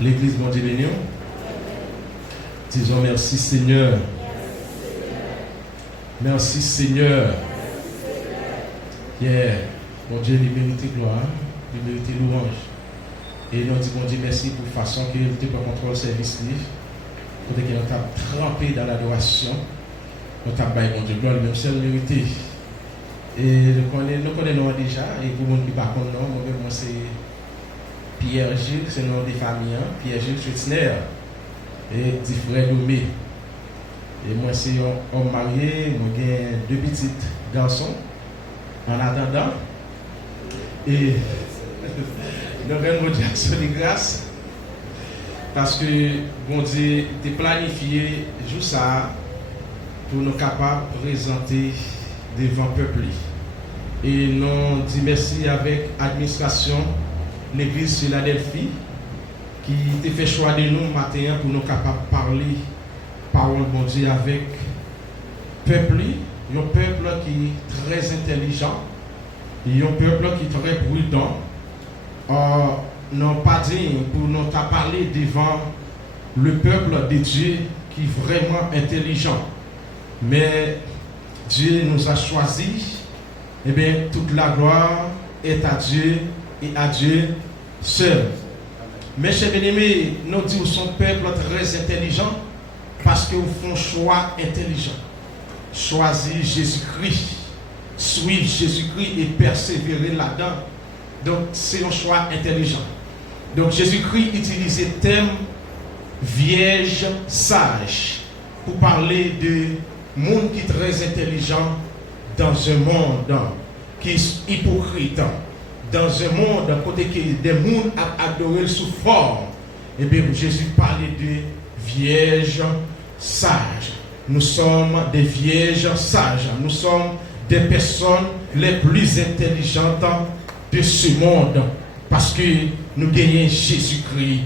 L'église Bon Dieu béni. Disons merci Seigneur. Merci Seigneur. Yeah. Bon Dieu, il mérite gloire, il mérite louange. Et nous disons bon Dieu merci pour la façon qu'il était pour contrôler service livre. Pour que nous avons trempé dans l'adoration. Nous avons baillé bon Dieu gloire, même seul mérité. Et nous connaissons déjà, et pour les gens qui ne connaissent pas, moi c'est Pierre-Gilles, c'est le nom des familles, Pierre-Gilles Schwetzner, et 10 frères nommés. Et moi c'est un homme marié, moi j'ai 2 petits garçons. En attendant, et nous avons dit action de grâce, parce que bon Dieu a planifié juste ça pour nous capables de présenter devant le peuple. Et nous disons merci avec l'administration, l'église Philadelphie, qui a fait choix de nous matin pour nous capables de parler parole bon Dieu avec le peuple. Un peuple qui est très intelligent, un peuple qui est très prudent. Non pas dit pour nous parler devant le peuple de Dieu qui est vraiment intelligent. Mais Dieu nous a choisis, et bien toute la gloire est à Dieu et à Dieu seul. Mes chers bien-aimés, nous disons son peuple très intelligent parce qu'ils font un choix intelligent. Choisir Jésus-Christ, suivre Jésus-Christ et persévérer là-dedans. Donc c'est un choix intelligent. Donc Jésus-Christ utilisait le thème vierge sage pour parler de monde qui est très intelligent dans un monde qui est hypocrite, dans un monde côté que des mondes adorent sous forme. Et bien Jésus parlait de vierge sage. Nous sommes des vierges sages. Nous sommes des personnes les plus intelligentes de ce monde. Parce que nous gagnons Jésus-Christ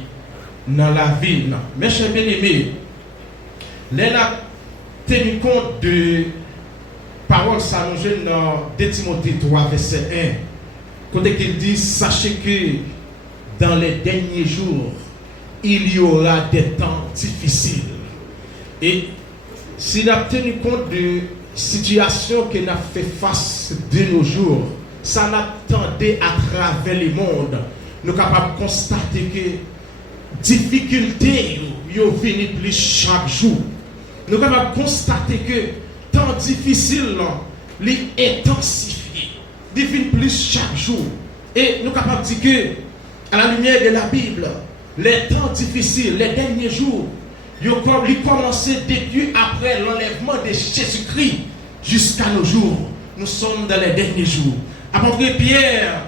dans la vie. Mes chers bien-aimés, nous avons tenu compte de parole ça nous jeune dans 2 Timothée 3, verset 1. Quand il dit, sachez que dans les derniers jours, il y aura des temps difficiles. Et si nous avons tenu compte de situation que nous avons fait face de nos jours, ça n'attendait à travers le monde. Nous sommes capables de constater que difficultés viennent plus chaque jour. Nous sommes capables de constater que temps difficile les intensifié, devient plus chaque jour. Et nous sommes capables de dire que, à la lumière de la Bible, les temps difficiles, les derniers jours, il commencé depuis après l'enlèvement de Jésus-Christ jusqu'à nos jours. Nous sommes dans les derniers jours. Apôtre Pierre,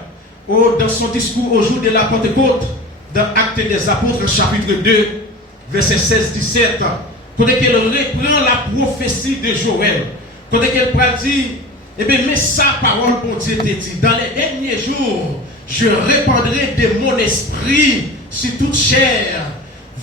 dans son discours au jour de la Pentecôte, dans Actes des Apôtres, chapitre 2, verset 16-17, quand il reprend la prophétie de Joël, quand il dit, eh bien, mais sa parole, bon Dieu, te dit, dans les derniers jours, je répandrai de mon esprit sur toute chair.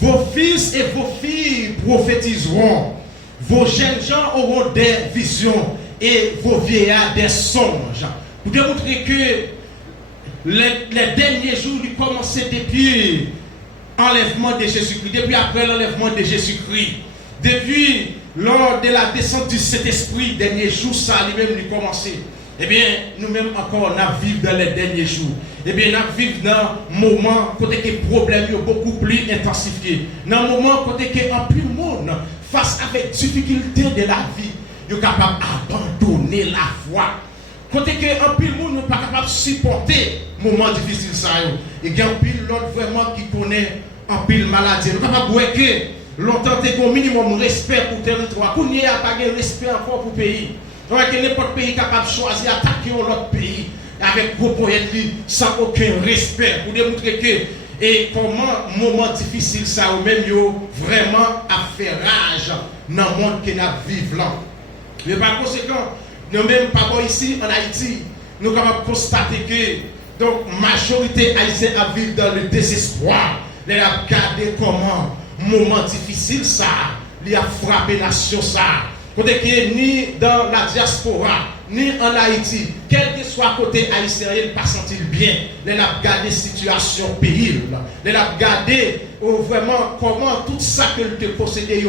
Vos fils et vos filles prophétiseront. Vos jeunes gens auront des visions et vos vieillards des songes. Pour démontrer que les derniers jours ils commençaient depuis l'enlèvement de Jésus-Christ, depuis après l'enlèvement de Jésus-Christ, depuis lors de la descente du Saint-Esprit, derniers jours, ça lui-même lui commençait. Eh bien, nous-mêmes encore, nous vivons dans les derniers jours. Eh bien, nous vivons dans un moment où les problèmes sont beaucoup plus intensifiés. Dans un moment où en plus le monde, face avec difficulté de la vie, est capable d'abandonner la foi. Quand en plus le monde n'est pas capable de supporter les moments difficiles. Et il y a un pile l'autre vraiment qui connaît un pile maladie. Nous sommes capables de voir que longtemps, tu as un minimum de respect pour le territoire. Pour n'y a pas de respect encore pour le pays. Donc, n'importe pays capable de choisir d'attaquer l'autre pays avec vos poètes sans aucun respect pour démontrer que et comment moment difficile ça ou même yo vraiment à faire rage dans le monde que nous vivons là. Mais par conséquent, nous même pas ici en Haïti, nous sommes capables de constater que donc majorité haïtienne a vivre dans le désespoir. Les a regardé comment moment difficile ça, il a frappé nation ça. Côté qui est ni dans la diaspora, ni en Haïti, quel que soit côté haïtien, il ne pas sentir bien. Il a regardé la situation pays. Il a regardé vraiment comment tout ça que le possédé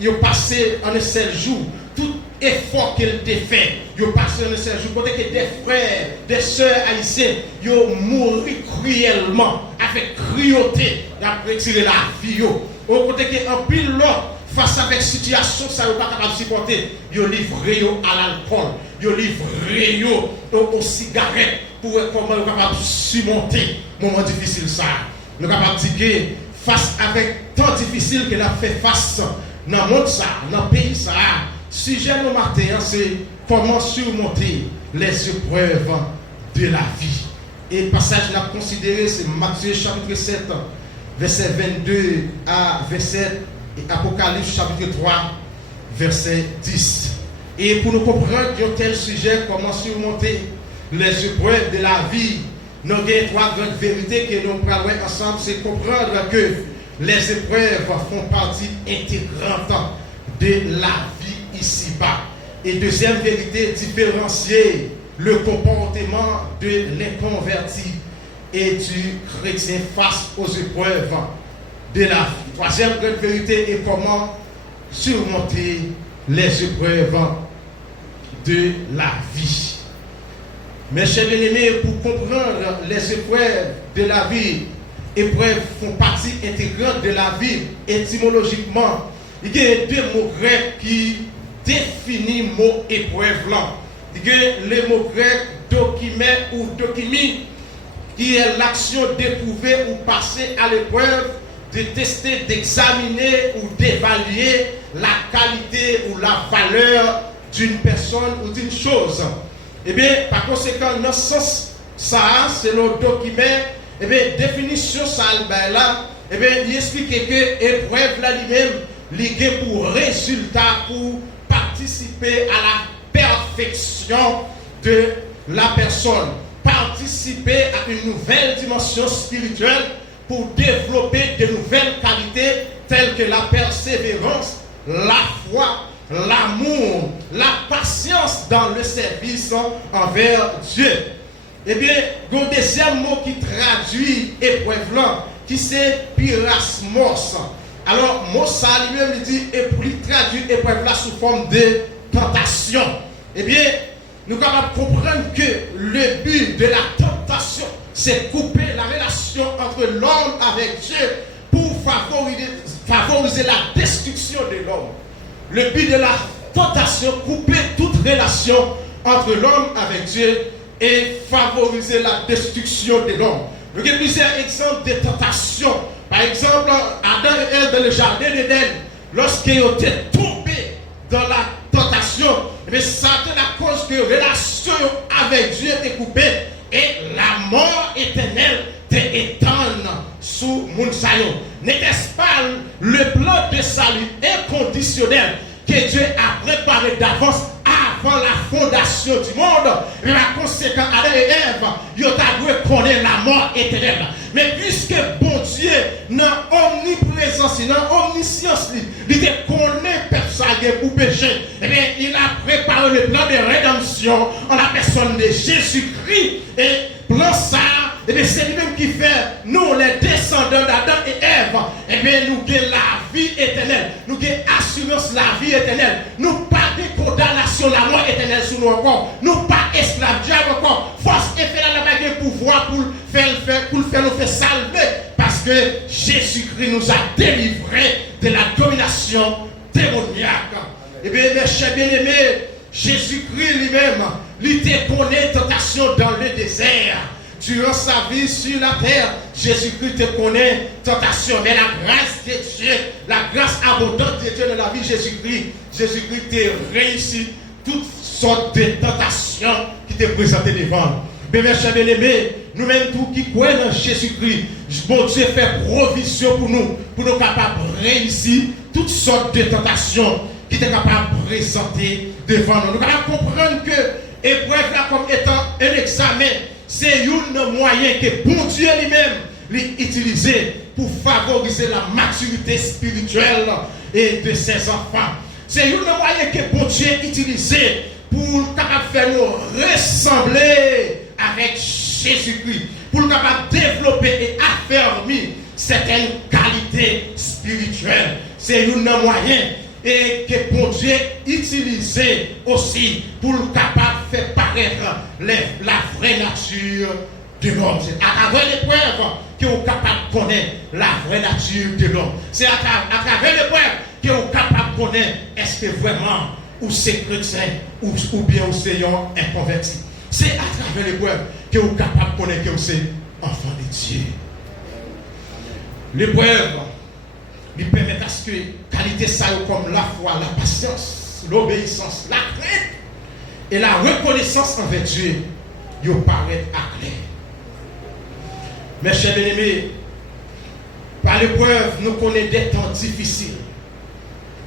il a passé en un seul jour. Tout effort qu'il a fait, il a passé en un seul jour. Côté que des frères, des sœurs haïtiens, ils ont mouru cruellement, avec cruauté, ils ont retiré la vie. Au côté que en pile l'autre, face avec la situation, ça ne pas capable de supporter. Ils ont livré à l'alcool, ils ont livré aux cigarettes pour comment ils sont capables de surmonter le moment difficile. Nous sommes capables de dire que face avec tant difficile qu'il a fait face dans le monde, dans le pays, le sujet de matin, c'est comment surmonter les épreuves de la vie. Et le passage qu'on a considéré, c'est Matthieu chapitre 7, verset 22 à verset et Apocalypse chapitre 3, verset 10. Et pour nous comprendre un tel sujet, comment surmonter les épreuves de la vie, nous avons trois grandes vérités que nous parlons ensemble. C'est comprendre que les épreuves font partie intégrante de la vie ici-bas. Et deuxième vérité, différencier le comportement de l'inconverti et du chrétien face aux épreuves de la vie. Troisième grande vérité est comment surmonter les épreuves de la vie. Mes chers bien-aimés, pour comprendre les épreuves de la vie, épreuves font partie intégrante de la vie. Étymologiquement, il y a deux mots grecs qui définissent le mot épreuve là. Il y a le mot grec dokimé ou dokimi, qui est l'action d'éprouver ou passer à l'épreuve, de tester, d'examiner ou d'évaluer la qualité ou la valeur d'une personne ou d'une chose. Eh bien, par conséquent, dans ce sens, ça, c'est le document, eh bien, définition ça, là, eh bien, il explique que l'épreuve là lui-même, il a pour résultat, pour participer à la perfection de la personne, participer à une nouvelle dimension spirituelle pour développer de nouvelles qualités telles que la persévérance, la foi, l'amour, la patience dans le service envers Dieu. Eh bien, le deuxième mot qui traduit épreuve là, qui c'est pyrasmos. Alors, mot ça lui-même dit, et puis traduit épreuve là sous forme de tentation. Eh bien, nous sommes capables de comprendre que le but de la tentation, c'est couper la relation entre l'homme avec Dieu pour favoriser la destruction de l'homme. Le but de la tentation, couper toute relation entre l'homme avec Dieu et favoriser la destruction de l'homme. Nous avons plusieurs exemples de tentation. Par exemple, Adam et Ève dans le jardin d'Éden, lorsqu'ils ont été tombés dans la tentation, mais Satan a cause que la relation avec Dieu était coupée et la mort éternelle était étendue sous Mounsayon. N'était-ce pas le plan de salut inconditionnel que Dieu a préparé d'avance avant la fondation du monde? Et la conséquence, Adam et Ève, ils ont dû connaître la mort éternelle. Mais puisque bon Dieu, dans omniprésence, dans omniscience, il connaît personne pour pécher, eh bien, il a préparé le plan de rédemption en la personne de Jésus-Christ. Et plan ça, eh bien, c'est lui-même qui fait, nous, les descendants d'Adam et Ève, eh bien, nous avons la vie éternelle, nous avons assurance la vie éternelle, nous pas de condamnation, la mort éternelle sur nous encore, nous pas esclaves, diable encore, force et fait la bague pouvoir pour nous faire salver, parce que Jésus-Christ nous a délivrés de la domination démoniaque. Eh bien, mes chers bien-aimés, Jésus-Christ lui-même, il te connaît tentation dans le désert. Durant sa vie sur la terre, Jésus-Christ te connaît tentation. Mais la grâce de Dieu, la grâce abondante de Dieu dans la vie de Jésus-Christ te réussit toutes sortes de tentations qui te présentent devant. Mais mes chers bien-aimés, nous-mêmes tous qui croyons en Jésus-Christ, bon Dieu fait provision pour nous capables de réussir toutes sortes de tentations qui sont capables de présenter devant nous. Nous devons comprendre que l'épreuve là comme étant un examen, c'est un moyen que bon Dieu lui-même l'utilise pour favoriser la maturité spirituelle et de ses enfants. C'est un moyen que bon Dieu utilise pour capable faire nous ressembler avec Jésus-Christ, pour capable développer et affermir certaines qualités spirituelles. C'est un moyen et que bon Dieu utilise aussi pour capable faire paraître la vraie nature de l'homme. C'est à travers l'épreuve que vous êtes capable de connaître la vraie nature de l'homme. C'est à travers l'épreuve que vous êtes capable de connaître est-ce que vraiment ou c'est chrétien ou bien ou c'est un converti. C'est à travers l'épreuve que vous êtes capable de connaître que vous êtes enfant de Dieu. L'épreuve lui permet à ce que qualité ça comme la foi, la patience, l'obéissance, la crainte et la reconnaissance envers Dieu, vous paraît à clair. Mes chers bien-aimés, par l'épreuve, nous connaissons des temps difficiles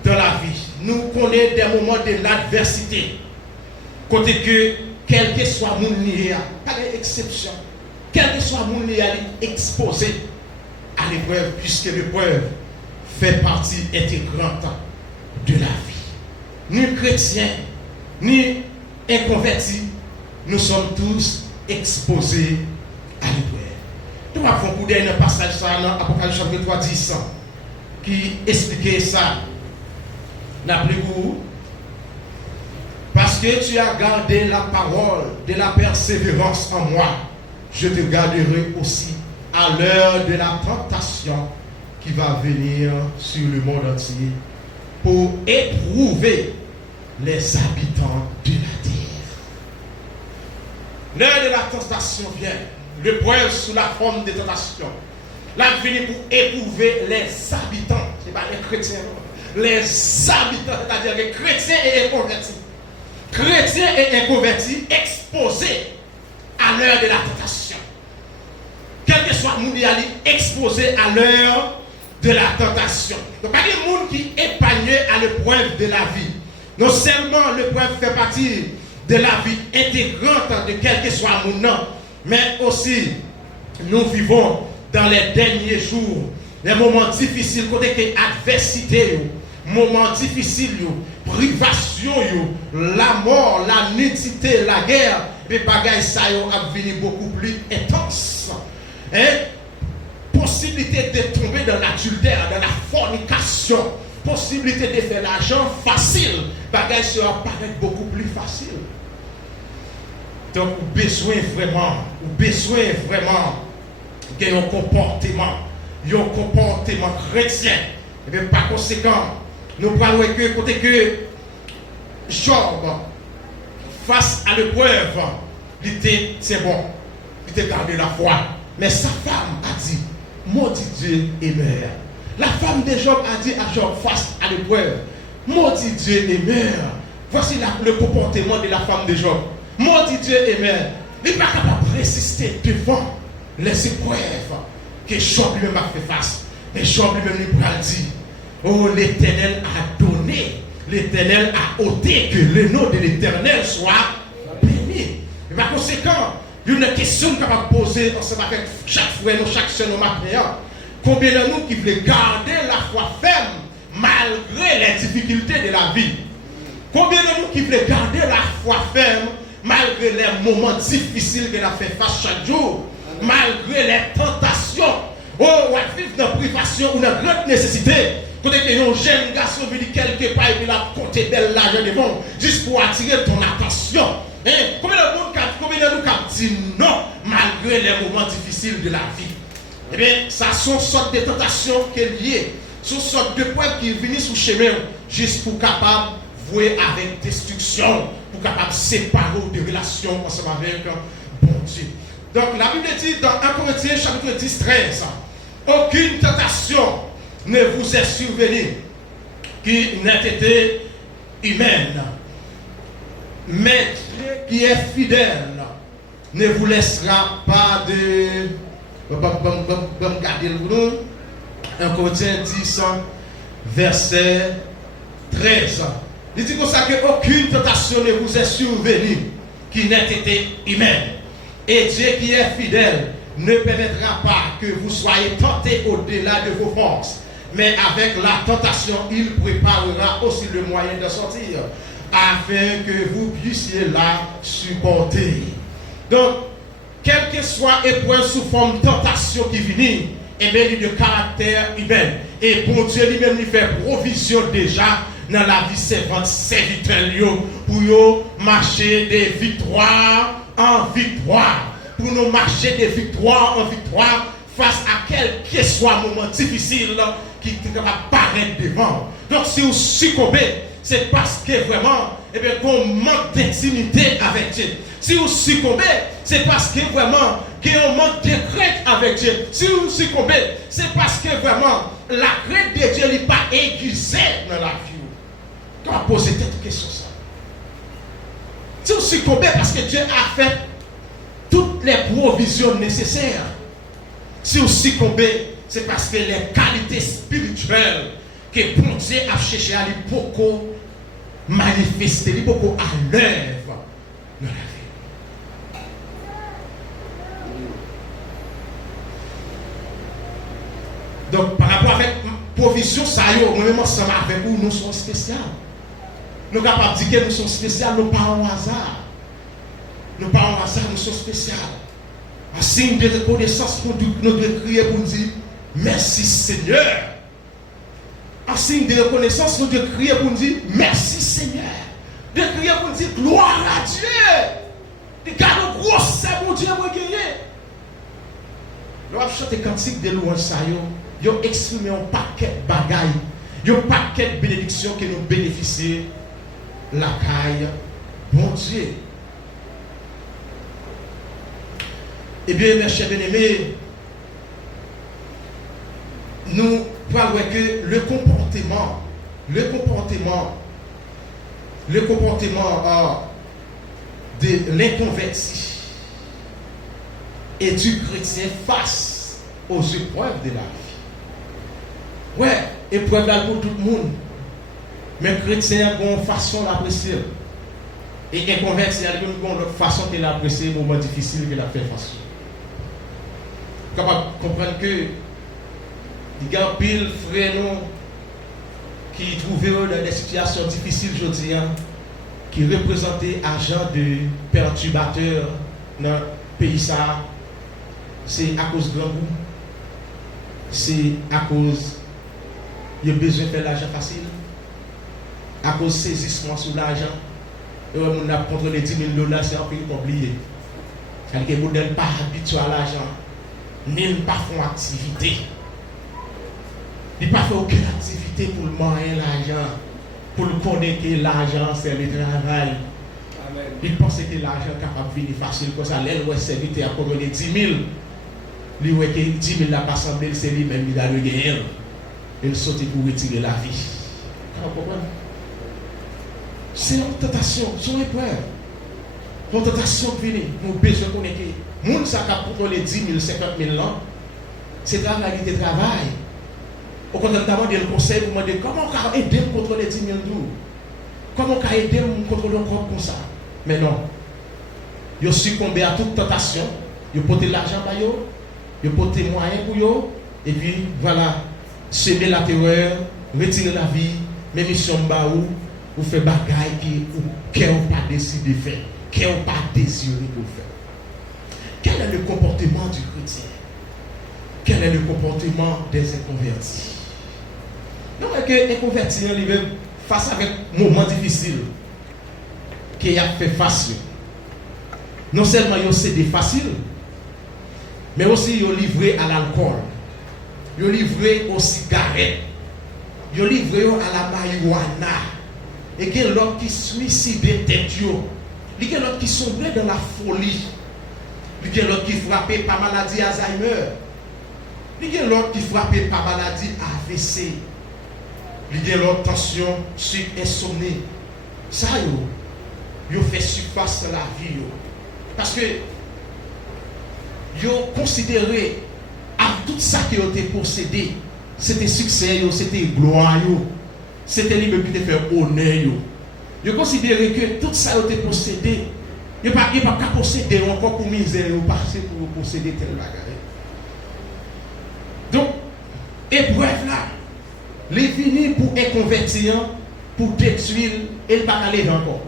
dans la vie. Nous connaissons des moments de l'adversité. Côté que, quel que soit mon lien, pas d'exception, quel que soit mon lien exposé à l'épreuve, puisque l'épreuve fait partie intégrante de la vie. Ni chrétiens, ni inconvertis, nous sommes tous exposés à l'épreuve. Nous avons coup d'œil dans le passage dans Apocalypse chapitre 3, 10 qui expliquait ça. N'appelez-vous parce que tu as gardé la parole de la persévérance en moi, je te garderai aussi à l'heure de la tentation qui va venir sur le monde entier pour éprouver les habitants de la terre. L'heure de la tentation vient. L'épreuve sous la forme de tentation. La venue pour éprouver les habitants. Ce n'est pas les chrétiens. Les habitants, c'est-à-dire les chrétiens et inconvertis. Chrétiens et inconvertis exposés à l'heure de la tentation. Quel que soit le monde, exposé à l'heure de la tentation. Donc, pas de monde qui est épargné à l'épreuve de la vie. Non seulement l'épreuve fait partie de la vie intégrante de quel que soit le monde, mais aussi nous vivons dans les derniers jours, les moments difficiles, côté que adversité, moments difficiles, privation, la mort, la nudité, la guerre, les bagages ça a venir beaucoup plus intense. Possibilité de tomber dans l'adultère, dans la fornication, possibilité de faire l'argent facile, bagages ça paraît beaucoup plus facile. Donc, vous avez besoin vraiment d'un comportement chrétien. Et bien, par conséquent, nous parlons que côté que Job, face à l'épreuve, il était, c'est bon, il était gardé la foi. Mais sa femme a dit, maudit Dieu et meurt. La femme de Job a dit à Job face à l'épreuve, maudit Dieu et meurt. Voici le comportement de la femme de Job. Maudit Dieu et meurt. Il n'est pas capable de résister devant les épreuves que Job lui-même a fait face. Et Job lui-même lui a dit, oh, l'Éternel a donné, l'Éternel a ôté, que le nom de l'Éternel soit béni. Et par conséquent, il y a une question qu'on va poser ensemble avec chaque frère, chaque soeur, nous matin. Combien de nous qui voulons garder la foi ferme malgré les difficultés de la vie? Combien de nous qui voulons garder la foi ferme malgré les moments difficiles que nous fait face chaque jour, malgré les tentations? Oh, on va vivre dans la privation ou dans la grande nécessité. Quand un jeune garçon vient quelque part et il a compté de l'argent devant, juste pour attirer ton attention. Combien de nous disent non malgré les moments difficiles de la vie? Eh bien, ça sont sortes de tentations qui sont liées, sont sortes de points qui viennent sous chemin juste pour capable vouer avec destruction, pour capable séparer de relations ensemble avec bon Dieu. Donc la Bible dit dans 1 Corinthiens chapitre 10, 13, aucune tentation ne vous est survenue qui n'ait été humaine. Mais Dieu qui est fidèle ne vous laissera pas de... Regardez le nom. 1 Corinthiens 10, verset 13. Il dit comme ça qu'aucune tentation ne vous est survenue qui n'ait été humaine. Et Dieu qui est fidèle ne permettra pas que vous soyez tentés au-delà de vos forces. Mais avec la tentation, il préparera aussi le moyen de sortir, afin que vous puissiez la supporter. Donc, quelle que soit épreuve sous forme de tentation qui vient, et bien, il est de caractère humain. Et pour Dieu lui-même, il fait provision déjà dans la vie servante, serviteur, pour marcher des victoires en victoire. Pour nous marcher des victoires en victoire face à quel que soit moment difficile qui va apparaître devant. Donc, si vous succombez, c'est parce que vraiment, eh bien, qu'on manque d'intimité avec Dieu. Si vous succombez, c'est parce que vraiment, qu'on manque de crainte avec Dieu. Si vous succombez, c'est parce que vraiment, la crainte de Dieu n'est pas aiguisée dans la vie. On va poser cette question. Ça. Si vous succombez, parce que Dieu a fait toutes les provisions nécessaires. Si vous succombez, c'est parce que les qualités spirituelles que bon Dieu a cherché à beaucoup manifester, beaucoup à l'œuvre dans la vie. Donc, par rapport avec provision, ça y est, nous-mêmes ensemble avec vous, nous sommes spéciaux. Nous sommes capables de dire que nous sommes spéciaux, nous ne pas en hasard. Nous ne pas en hasard, nous sommes spéciaux. En signe de reconnaissance, nous devons crier pour nous dire merci Seigneur. En signe de reconnaissance, nous devons crier pour nous dire merci Seigneur. De crier pour nous dire gloire à Dieu. De garder gros, c'est mon Dieu, moi gagné. Lorsque chante cantique de louange, ça y a exprimé un paquet de bagailles, un paquet de bénédictions que nous bénéficions. La caille, bon Dieu. Eh bien, mes chers bien-aimés, nous voyons que le comportement de l'inconverti et du chrétien face aux épreuves de la vie. Ouais, épreuve là pour tout le monde. Mais chrétien a une façon d'apprécier. Et inconverti a une façon qu'il apprécie les moments difficiles qu'il a fait face. Capable de comprendre que il y a pile frères qui trouvaient dans des situations difficiles aujourd'hui, qui représentaient agents de perturbateurs dans le pays ça. C'est à cause de grand goût. C'est à cause il y a besoin de faire l'argent facile. À cause de saisissement sur l'argent. Et on a contrôlé $10 000, c'est un pays oublié. Quand les gens ne sont pas habitués à l'argent, ni ne pas font activité. Ils ne font pas aucune activité pour le moyen l'argent, pour le connaître que l'argent c'est le travail. Ils pensent que l'argent est capable de venir facile comme ça. L'aile ouais serviteur à contrôler 10 000. Lui ouais que 10 000 n'a pas semblé, c'est lui-même il a le gagner. Il saute pour retirer la vie. Vous comprenez? C'est une tentation, c'est une épreuve. Une tentation qui vient, nous avons besoin de connaître. Les gens qui ont contrôlé 10 000, 50 000 ans, c'est la réalité de travail. Au contraire, nous demandé le conseil pour demander comment on peut aider à contrôler 10 000 doux. Comment on peut aider à contrôler un corps comme ça. Mais non. Ils ont succombé à toute tentation. Ils ont porté l'argent pour eux. Ils ont porté les moyens pour eux. Et puis, voilà, semer la terreur, retirer la vie, même mission baou. Vous faites bagaille qui n'ont pas décidé de faire, qui n'ont pas désiré de faire. Quel est le comportement du chrétien? Quel est le comportement des inconvertis? Donc, les inconvertis, face avec un moment difficile, qui a fait facile. Non seulement ils ont cédé facile, mais aussi ils ont livré à l'alcool, ils ont livré aux cigarettes, ils ont livré à la marijuana. Et il y a l'autre qui suicide tête, il y a l'autre qui sombre dans la folie, il y a l'autre qui frappé par maladie Alzheimer, il y a l'autre qui frappé par maladie AVC, il y a l'autre tension sur insomnie. Ça yo fait surface dans la vie parce que yo considéré à tout ça qui a été possédé, c'était succès, c'était gloire. C'était lui qui te fait honneur. Je considère que tout ça a été possédé. Il n'y a pas qu'à posséder encore pour misère ou passer pour posséder tel bagarre. Donc, épreuve là, les finis pour être convertis, pour détruire et il pas qu'à lever encore.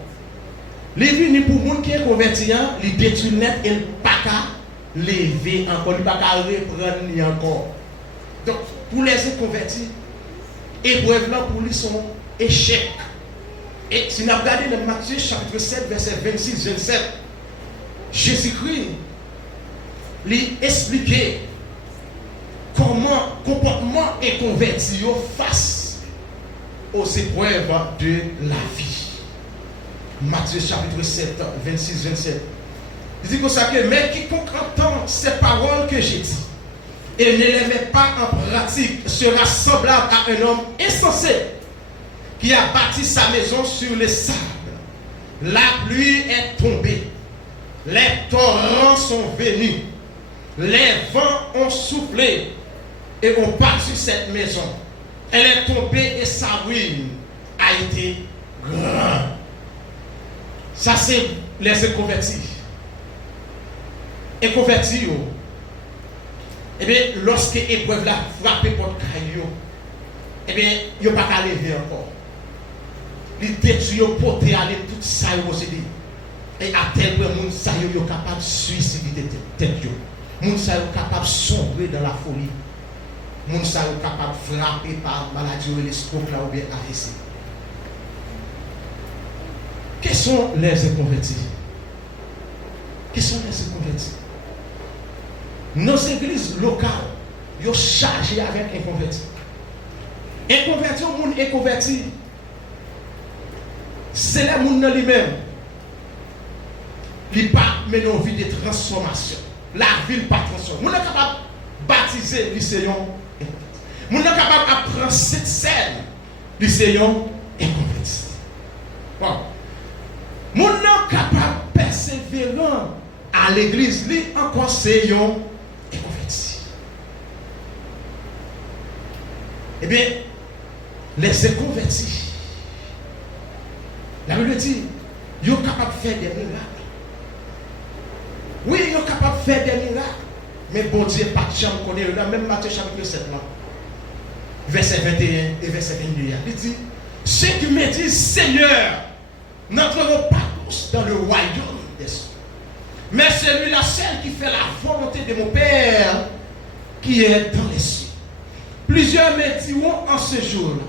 Les venu pour monde qui est converti, il détruit net et il pas qu'à lever encore, il pas qu'à reprendre encore. Donc pour les convertis, épreuve là pour lui son échec. Et si nous regardons dans Matthieu chapitre 7 verset 26-27, Jésus-Christ lui expliquait comment comportement inconverti face aux épreuves de la vie. Matthieu chapitre 7, 26-27. Il dit comme ça que mais quiconque entend ces paroles que j'ai dit et ne les met pas en pratique sera semblable à un homme insensé qui a bâti sa maison sur les sables. La pluie est tombée, les torrents sont venus, les vents ont soufflé et ont battu cette maison. Elle est tombée et sa ruine a été grande. Ça c'est les inconvertis. Inconvertis, eh bien, lorsque l'épreuve la frappe votre caillou, eh bien, il n'y a pas qu'à lever encore. Il détruit, il peut aller tout ça, il posséder. Et à tel point, les gens sont capables de suicider tête. Les gens sont capables de sombrer dans la folie. Les gens sont capables de frapper par maladie ou les stroke là ou bien AVC. Quels sont les inconvertis? Quels sont les inconvertis? Nos églises locales, ils sont chargées avec inconvertis. Inconvertis, le monde inconverti, c'est le monde lui-même. Il n'est pas mener une vie de transformation. La vie n'est pas transformée. On est capable de baptiser lycéen. On est capable d'apprendre cette scène lycéen inconverti. Bon. On est capable de persévérer à l'église, lui encore c'est inconverti. Eh bien, les inconvertis, la Bible dit, ils sont capables de faire des miracles. Oui, ils sont capables de faire des miracles. Mais bon Dieu, pas de chambre qu'on est là, même Matthieu chapitre 7, là, verset 21 et verset 22. Il dit, ceux qui me disent Seigneur, n'entreront pas tous dans le royaume des cieux. Mais celui-là seul qui fait la volonté de mon Père qui est dans les cieux. Plusieurs me diront en ce jour-là,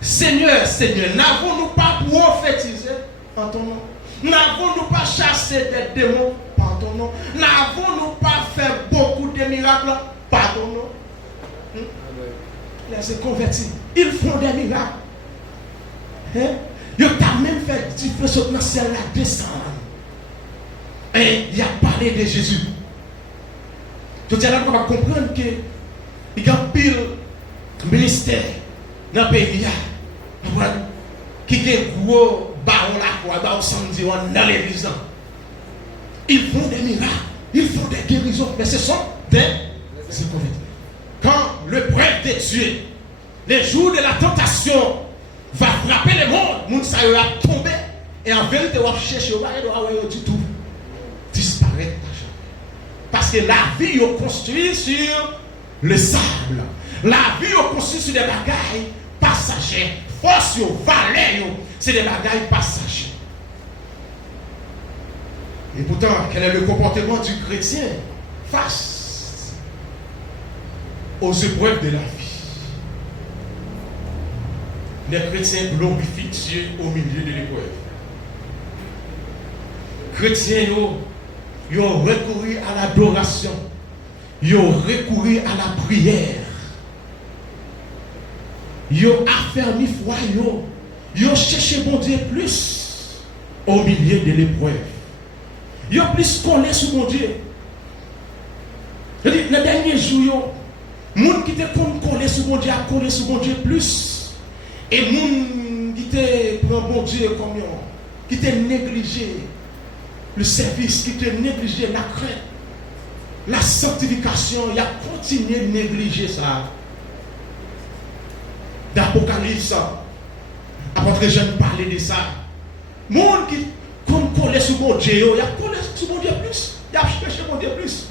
Seigneur, Seigneur, n'avons-nous pas prophétisé par ton nom? N'avons-nous pas chassé des démons par ton nom? N'avons-nous pas fait beaucoup de miracles par ton nom? Les convertis, ils font des miracles. Ils ont même fait du feu sur le ciel là descendre. Et il a parlé de Jésus. Tout à l'heure, on va comprendre qu'il y a un pile ministère dans le pays qui est gros baron la croix, baron samedi dans l'église. Ils font des miracles, ils font des guérisons, mais ce sont des inconvénients. Quand le prêtre de Dieu, les jours de la tentation, va frapper le monde ça va tomber, et en vérité, on va chercher, on va du tout disparaître. Parce que la vie est construite sur le sable. La vie est construite sur des bagailles passagers. Force, valeur, c'est des bagailles passagers. Et pourtant, quel est le comportement du chrétien face aux épreuves de la vie? Les chrétiens glorifient Dieu au milieu de l'épreuve. Chrétiens, ils ont recouru à l'adoration. Ils ont recouru à la prière. Ils ont affermi foi. Ils ont cherché bon Dieu plus au milieu de l'épreuve. Ils ont plus collé sur mon Dieu. Les derniers jours, les gens qui étaient collés sur mon Dieu a collé sur mon Dieu plus. Et les gens qui étaient pour bon Dieu comme qui étaient négligés le service, qui étaient négligés la crainte, la sanctification, il a continué de négliger ça. D'Apocalypse, après je ne parlais de ça. Les gens qui comme collé sur mon Dieu, il a collé sur mon Dieu plus. Il a cherché mon Dieu plus.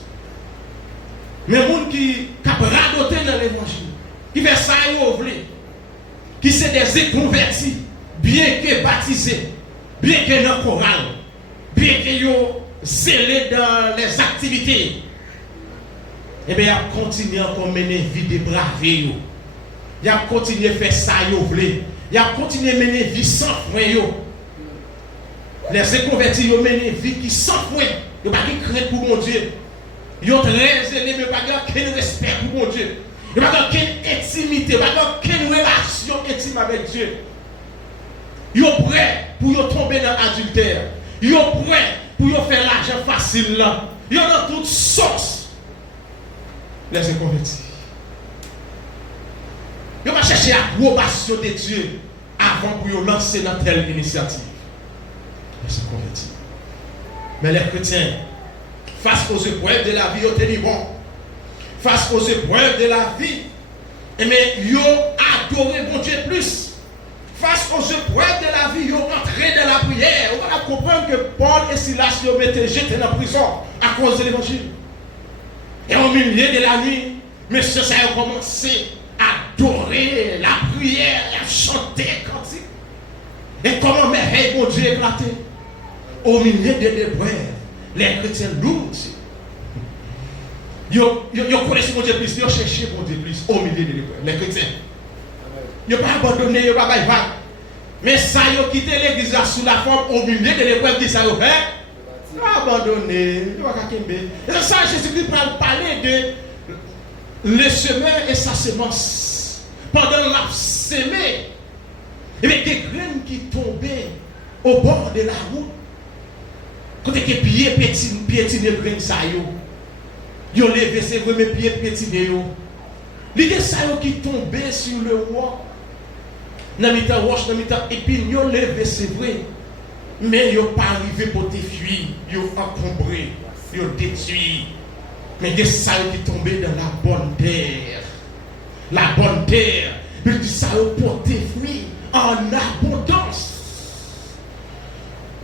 Mais les gens qui radoté dans l'évangile, qui fait ça et ouvré, qui sont des inconvertis, bien que baptisé, bien que dans le choral, bien que yo zélé dans les activités, eh bien, il a continué à mener vie de braver. Il a continué à faire ça, il a continué à mener vie sans frein. Les inconvertis ont mené vie qui sans frein. Ils n'ont pas de crainte pour mon Dieu. Ils ont très zélé, mais ils n'ont pas aucun respect pour mon Dieu. Ils n'ont pas aucune intimité, ils n'ont pas aucune relation intime avec Dieu. Ils sont prêts pour tomber dans l'adultère. Ils sont prêts pour faire l'argent facile là. Ils sont dans toutes sortes. Les inconvertis. Ils vont chercher l'approbation de Dieu avant pour lancer dans telle initiative. Les inconvertis. Mais les chrétiens, face aux épreuves de la vie, ils ont tenu bon. Face aux épreuves de la vie, ils ont adoré mon Dieu plus. Face aux épreuves de la vie, ils ont entré dans la prière. On va comprendre que Paul et Silas ont été jetés dans la prison à cause de l'évangile. Et au milieu de la nuit, monsieur, ça a commencé à adorer la prière, à chanter cantique. Et comment merveille mon Dieu éclaté. Au milieu des épreuves, les chrétiens lourds aussi. Ils connaissent mon Dieu plus, ils ont cherché mon Dieu plus au milieu des épreuves. Les chrétiens. Ils n'ont pas abandonné, ils n'ont pas baillé. Mais ça, ils ont quitté l'église sous la forme au milieu de l'épreuve qui ça a fait. Abandonné, et c'est ça Jésus-Christ va parler de le semeur et sa semence. Pendant la semée, il y avait des graines qui tombaient au bord de la route. Quand les pieds pétinent les graines, ça y ont levé ses premiers pieds pétinés. Les gens qui tombaient sur le roi, dans le temps roche, dans le temps épine, ils ont levé, c'est vrai. Mais ils n'ont pas arrivé pour te fuir, ils ont encombré, ils ont détruit. Mais il y a ça qui tombé dans la bonne terre. La bonne terre, il dit ça pour te fuir en abondance.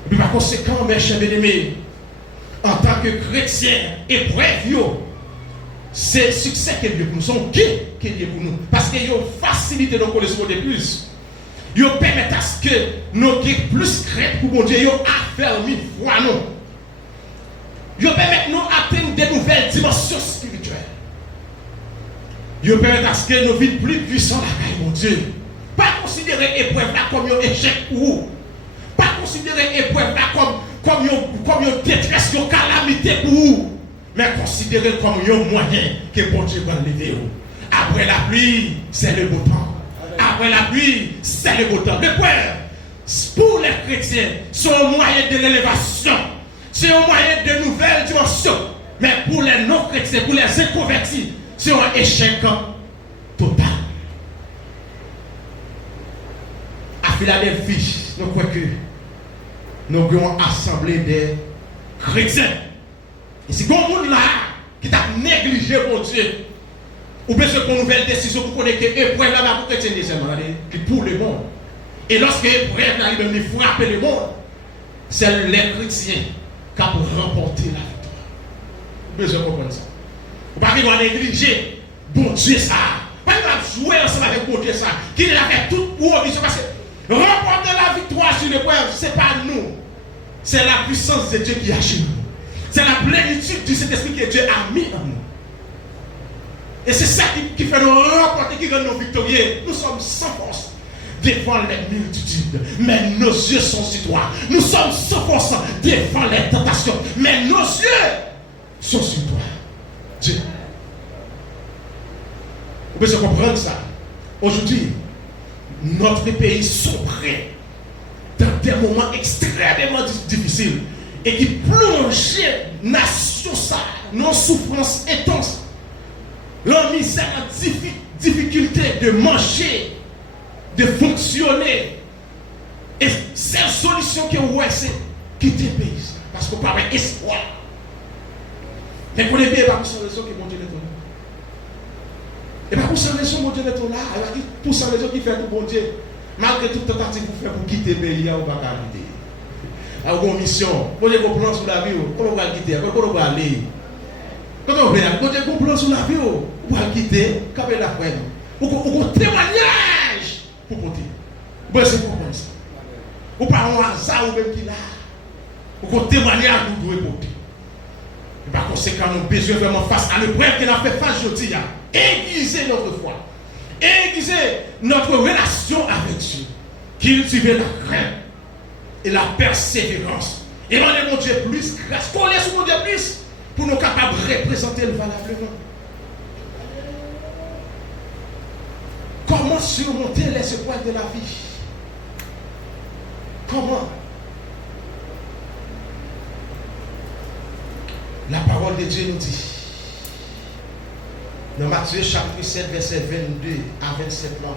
Et par conséquent, mes chers bien-aimés, en tant que chrétiens, épreuve, c'est le succès qui est lié pour nous. Son qui est lié pour nous. Parce qu'ils ont facilité nos connaissances de plus. Ils permettent à ce que nous ayons plus crainte pour mon Dieu. Ils ont affermi foi nous. Ils permettent nous d'atteindre de nouvelles dimensions spirituelles. Ils permettent à ce que nous vivions plus puissants là, mon Dieu. Pas considérer l'épreuve là comme un échec pour vous. Pas considérer l'épreuve là comme une détresse, une calamité pour vous. Mais considérer comme un moyen que mon Dieu va lever. Après la pluie, c'est le beau temps. Après la pluie, c'est le beau temps. L'épreuve, pour les chrétiens, c'est un moyen de l'élévation. C'est un moyen de nouvelles dimensions. Mais pour les non-chrétiens, pour les inconvertis, c'est un échec total. À Philadelphie, nous croyons que nous avons assemblé des chrétiens. Et si bon monde là qui t'a négligé mon Dieu, ou bien c'est une nouvelle décision pour connaître que l'épreuve là pour chrétien qui pour le monde. Et lorsque l'épreuve là il frappe le monde, c'est les chrétiens qui ont remporté la victoire. Vous besoin comprendre ça. Vous ne pouvez pas négliger bon Dieu ça. Vous ne pouvez pas jouer ensemble avec bon Dieu ça. Qui l'a fait tout pour mission parce que remporter la victoire sur l'épreuve, ce n'est pas nous. C'est la puissance de Dieu qui agit nous. C'est la plénitude du Saint-Esprit que Dieu a mis en nous. Et c'est ça qui fait nous remporter, qui rend nous victorieux. Nous sommes sans force devant les multitudes, mais nos yeux sont sur toi. Nous sommes sans force devant les tentations, mais nos yeux sont sur toi. Dieu. Vous pouvez comprendre ça. Aujourd'hui, notre pays sombré dans des moments extrêmement difficiles et qui plongeait nation ça dans souffrance intense. La misère, la difficulté de manger, de fonctionner. Et cette solution que vous avez, c'est quitter le pays. Parce qu'on parle d'espoir. Mais vous n'avez pas pour cette raison que mon Dieu est là. Et pas pour cette raison, mon Dieu est là. Pour cette raison qui fait tout bon Dieu. Malgré toute tentative pour faire pour quitter le pays, on ne va pas quitter. Alors, une mission. Quand on a un plan sur la vie, comment on va quitter? Comment on va aller? Quand on a un plan sur la vie, on va quitter. Quand on a un témoignage pour compter. Vous pouvez comprendre ça. ou pas un hasard ou même qui là. Ou un témoignage nous devons porter. Et par conséquent, nous avons besoin vraiment face à l'épreuve que nous avons fait face aujourd'hui. Aiguiser notre foi. Aiguiser notre relation avec Dieu. Cultiver la crainte et la persévérance. Et demander mon Dieu plus grâce. Qu'on laisse mon Dieu plus pour nous capables de représenter le valablement. Comment surmonter les épreuves de la vie? Comment? La parole de Dieu nous dit, dans Matthieu chapitre 7, verset 22 à 27 là,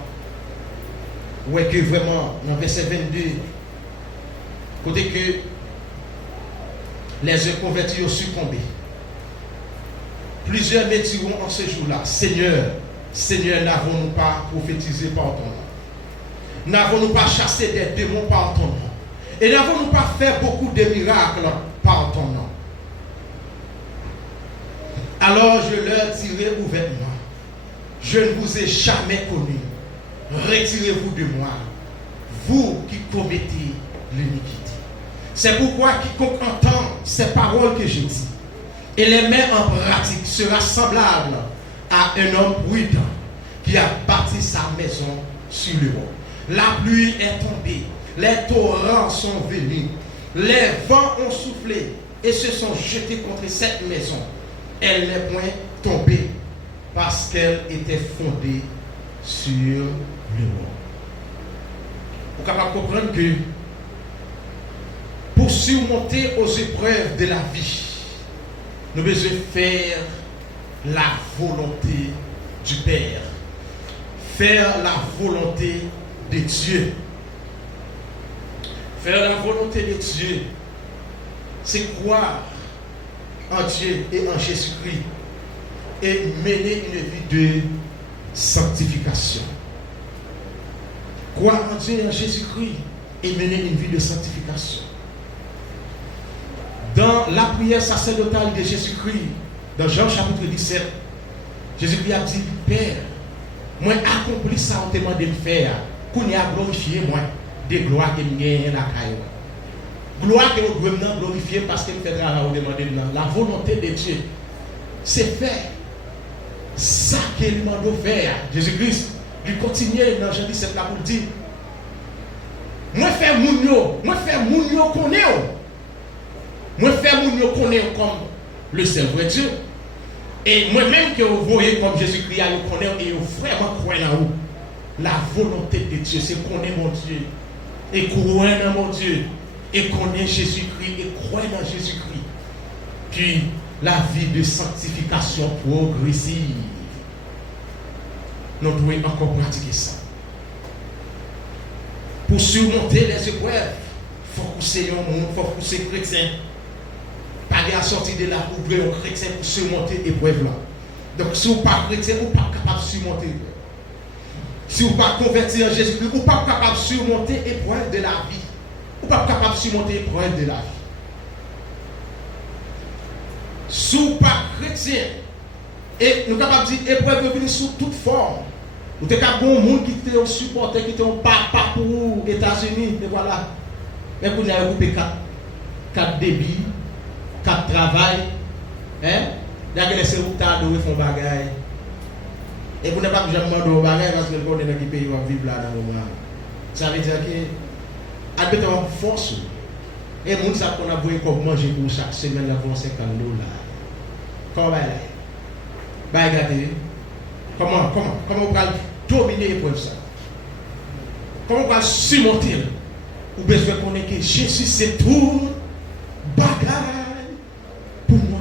où est que vraiment, dans verset 22, côté que les inconvertis ont succombé. Plusieurs me diront en ce jour-là, Seigneur, Seigneur, n'avons-nous pas prophétisé par ton nom? N'avons-nous pas chassé des démons par ton nom? Et n'avons-nous pas fait beaucoup de miracles par ton nom? Alors je leur dirai ouvertement, je ne vous ai jamais connu. Retirez-vous de moi, vous qui commettez l'iniquité. C'est pourquoi quiconque entend ces paroles que je dis et les met en pratique sera semblable à un homme prudent qui a bâti sa maison sur le roc. La pluie est tombée, les torrents sont venus, les vents ont soufflé et se sont jetés contre cette maison. Elle n'est point tombée parce qu'elle était fondée sur le roc. Vous êtes capable de comprendre que pour surmonter aux épreuves de la vie, nous devons faire la volonté du Père. Faire la volonté de Dieu. Faire la volonté de Dieu, c'est croire en Dieu et en Jésus-Christ et mener une vie de sanctification. Croire en Dieu et en Jésus-Christ et mener une vie de sanctification. Dans la prière sacerdotale de Jésus-Christ, dans Jean chapitre 17, Jésus-Christ a dit, Père, moi accompli ça on te demande de faire, qu'on y a glorifié moi, des gloires que nous gagnons la caille. Gloire que nous devons glorifier parce que nous faisons travail au demander. La volonté de Dieu, c'est faire ça qu'il demande de faire. Jésus-Christ, lui continue dans Jean 17 là pour dire, moi faire moun yo connaît. Moi faire moun yo connaît comme le seul vrai Dieu. Et moi-même que vous voyez comme Jésus-Christ, vous connaissez et vous vraiment croyez en vous. La volonté de Dieu, c'est connaître mon Dieu. Et croire dans mon Dieu. Et connaître Jésus-Christ. Et croire dans Jésus-Christ. Puis la vie de sanctification progressive. Nous devons encore pratiquer ça. Pour surmonter les épreuves, il faut pousser un monde, il faut pousser chrétien. Pas à sortir de là, ouvrir un chrétien pour surmonter l'épreuve là. Donc si vous n'êtes pas chrétien, vous n'êtes pas capable de surmonter l'épreuve. Si vous n'êtes pas converti en Jésus-Christ, vous n'êtes pas capable de surmonter l'épreuve de la vie. Vous n'êtes pas capable de surmonter l'épreuve de la vie. Si vous n'êtes pas chrétien, et nous sommes capables de dire l'épreuve venir sous toute forme. Vous êtes capable de voir un monde qui te supporté, qui te papa pour les États-Unis, et voilà. Et vous avez coupé 4 débits. 4 travail, il y a des serviteurs qui font des bagailles. Et vous n'avez pas jamais demandé aux bagailles parce que vous connaissez dans quel pays vous vivez là dans le moment. Ça veut dire que, admettons, force. Et les gens qu'on a voulu comme manger pour chaque semaine, ils vont $50. Comment va aller? Comment vous allez dominer l'épreuve ça? Comment vous allez surmonter? Vous devez connaître que Jésus c'est tout bagaille. Pour moi,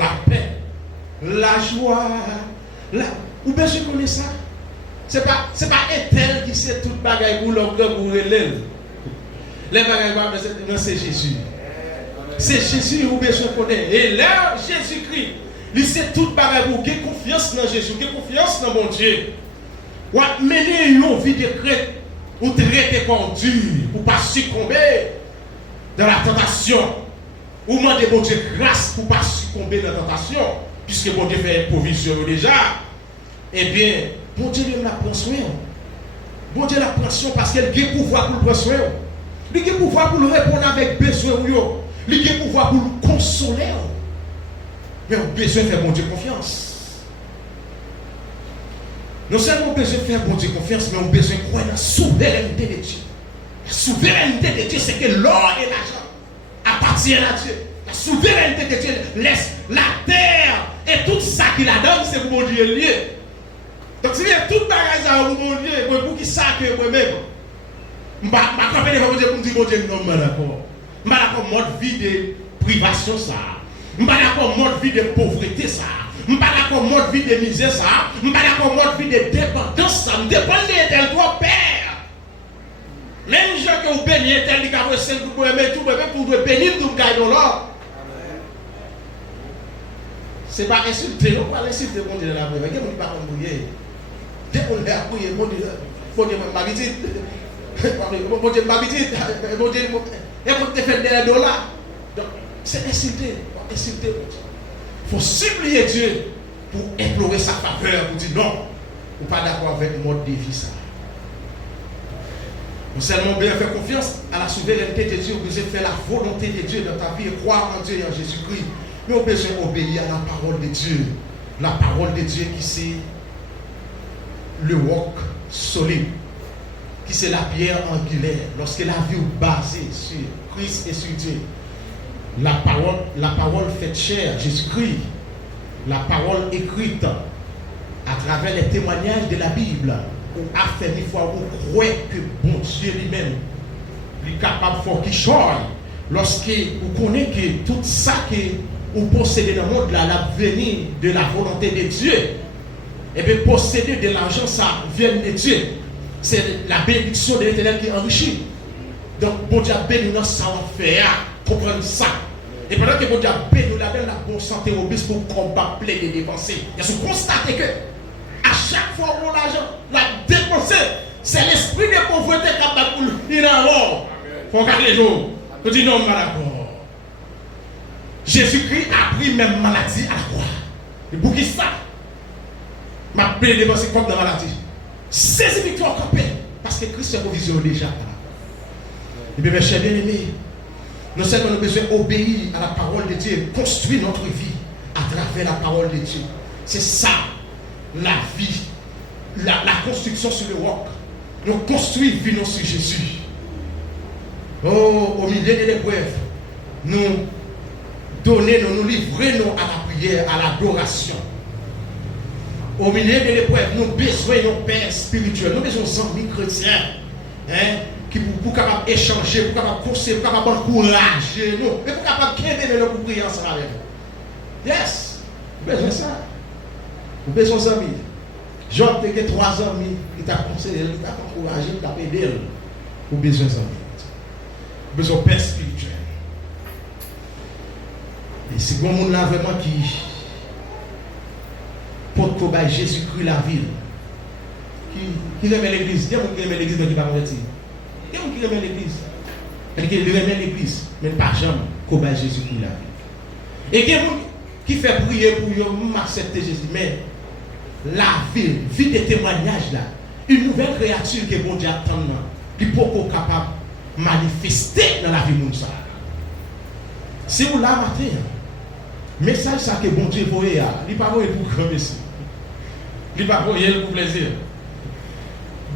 la paix, la joie, vous bien sûr connaissez ça. C'est pas un tel qui sait toute bagaille pour l'homme pour l'élève. Les bagailles, c'est Jésus. C'est Jésus vous bien sûr connaissez. Et là, Jésus-Christ, il sait toute bagaille pour gagner confiance dans Jésus, gagner confiance dans mon Dieu. Ou mener une vie de crête, ou traiter comme dur, pour ne pas succomber dans la tentation. Ou demander bon Dieu grâce pour ne pas succomber dans la tentation, puisque bon Dieu fait une provision déjà. Eh bien, bon Dieu la prend soin. Bon Dieu la prend soin parce qu'elle a le pouvoir pour le prendre soin. Il a pouvoir pour le répondre avec besoin. Il a pouvoir pour le consoler. Mais on a besoin de faire bon Dieu confiance. Non seulement besoin de faire bon Dieu confiance, mais on a besoin de croire dans la souveraineté de Dieu. La souveraineté de Dieu, c'est que l'or et l'argent appartiennent à Dieu. La souveraineté de Dieu laisse la terre et tout ça qu'il a donné, c'est pour mon Dieu lié. Donc si il y a tout bagage à mon Dieu, pour qui ça que moi-même, je ne vais pas camper devant mon Dieu pour me dire mon Dieu, non, je suis d'accord. Je suis d'accord mode vie de privation ça. Je suis d'accord mode vie de pauvreté ça. Je ne suis pas d'accord mode vie de misère ça. Je ne suis pas d'accord mode vie de dépendance ça. Je dépends de tel toi père. Même gens que vous bénissez tel qui a 5 pour aimer tout, même pour vous bénir nous gagnons là. C'est pas insulter, on va l'insulter mon Dieu la vraie. Mais on ne pas embrouiller. Dès qu'on est appuyé, mon Dieu ma visite. Mon Dieu ma visite. Mon Dieu, et on te fait des dollars. Donc, c'est insulter. Insulter. Il faut supplier Dieu pour implorer sa faveur, pour dire non, ou pas d'accord avec le mode de vie ça. Nous seulement bien faire confiance à la souveraineté de Dieu, vous devez faire la volonté de Dieu dans ta vie et croire en Dieu et en Jésus-Christ. Mais on peut obéir à la parole de Dieu. La parole de Dieu qui c'est le roc solide, qui c'est la pierre angulaire. Lorsque la vie est basée sur Christ et sur Dieu, la parole faite chair, Jésus-Christ, la parole écrite à travers les témoignages de la Bible, ou affermi fois ou croit que bon Dieu lui-même est capable de faire qui change. Lorsque vous connaissez que tout ça que vous possédez dans le monde, là, la venir de la volonté de Dieu, et bien posséder de l'argent, ça vient de Dieu. C'est la bénédiction de l'Éternel qui enrichit. Donc, bon Dieu a béni dans ça, on fait, comprendre ça. Et pendant que bon Dieu a béni, nous avons la bonne santé au bis pour combattre plein de dépenser. Et vous constatez que à chaque fois où l'argent l'a dépensé, c'est l'esprit de pauvreté qui a battu il en haut. Il faut regarder les jours. Je dis non, d'accord. Jésus-Christ a pris même maladie à la croix. Et pour qui ça? Ma paix dépenser comme dans la maladie. Saisis victoire campée. Parce que Christ est provision déjà. Et bien, mes chers bien-aimés, nous savons que nous avons besoin d'obéir à la parole de Dieu, construire notre vie à travers la parole de Dieu. C'est ça. La vie, la construction sur le roc. Nous construisons sur Jésus. Oh, au milieu de l'épreuve, nous donnons, nous livrons à la prière, à l'adoration. Au milieu de l'épreuve, nous besoin de père spirituel, nous besoin d'amis chrétiens, qui pour capable échanger, pour capable conseiller, pour capable encourager nous, et pour capable aider nous pour prier ensemble avec nous. Yes, nous besoin de ça. Vous avez besoin d'amis. Jean, tu as 3 amis qui t'a conseillé, qui t'a encouragé, qui t'a aidé. Vous avez besoin d'amis. Vous avez besoin de père spirituel. Et c'est bon monde là vraiment qui porte pour Jésus-Christ la ville. Qui aime l'église. Il y a des gens qui aiment l'église mais qui ne sont pas convertis. Il y a des gens qui aiment l'église. Qui aiment l'église, mais pas jamais pour Jésus-Christ la ville. Et il y a des gens qui fait prier pour eux, accepter Jésus. Mais la vie de témoignage là, une nouvelle créature que bon Dieu attend, qui peut être capable de manifester dans la vie de nous. Si vous l'avez matin, message ça que bon Dieu voyait, il n'est pas voyé pour grand messie. Il n'est pas voyé pour plaisir.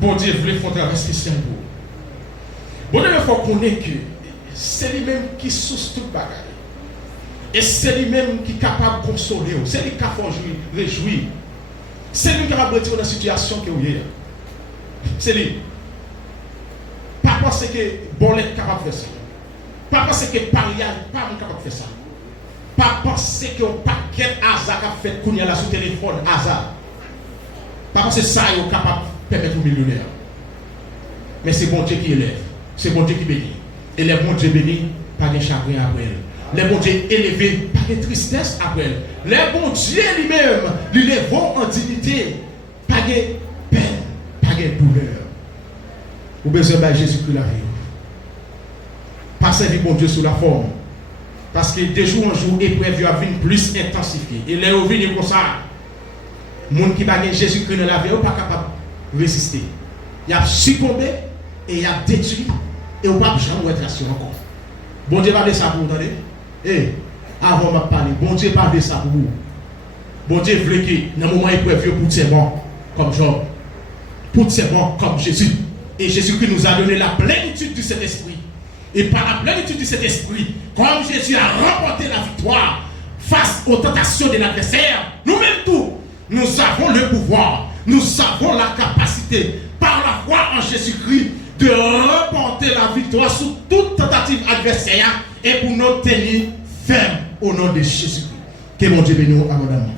Bon Dieu voulait faire un travail spécial pour vous. Bon Dieu, il faut connaître que c'est lui-même qui source tout bagage. Et c'est lui-même qui est capable de consoler. C'est lui qui est capable de réjouir. C'est lui qui est capable de retirer dans la situation que vous avez. C'est lui. Pas parce que bon est capable de faire ça. Pas parce que Paria n'est pas capable de faire ça. Pas parce qu'un paquet hasard a fait qu'on y a là sur téléphone hasard. Pas parce que ça est capable de permettre aux millionnaires. Mais c'est bon Dieu qui élève. C'est bon Dieu qui bénit. Et les bons Dieu bénis, pas de chagrin après elle. Les bons dieux élevés, pas de tristesse après elle. Les bons dieux lui-même, lui lèveront en dignité, pas de peine, pas de douleur. Vous besoin de Jésus-Christ la vie. Pas servir bon Dieu sous la forme. Parce que de jour en jour, l'épreuve va venir plus intensifiée. Et les revenus comme ça, les gens qui n'ont pas Jésus-Christ dans la vie, ne sont pas capables de résister. Il a succombé et il a détruit Et on ne peut pas jamais être rassuré encore. Bon Dieu parle de ça pour vous, entendez? Eh, avant de parler, bon Dieu parle de ça pour vous. Bon Dieu veut que dans le moment épreuve, pour ces bons comme Job, pour ces bons comme Jésus. Et Jésus qui nous a donné la plénitude de cet esprit. Et par la plénitude de cet esprit, comme Jésus a remporté la victoire face aux tentations de l'adversaire, nous-mêmes tous, nous avons le pouvoir, nous avons la capacité, par la foi en Jésus-Christ, de remporter la victoire sur toute tentative adversaire et pour nous tenir fermes au nom de Jésus-Christ. Que mon Dieu bénisse abondamment.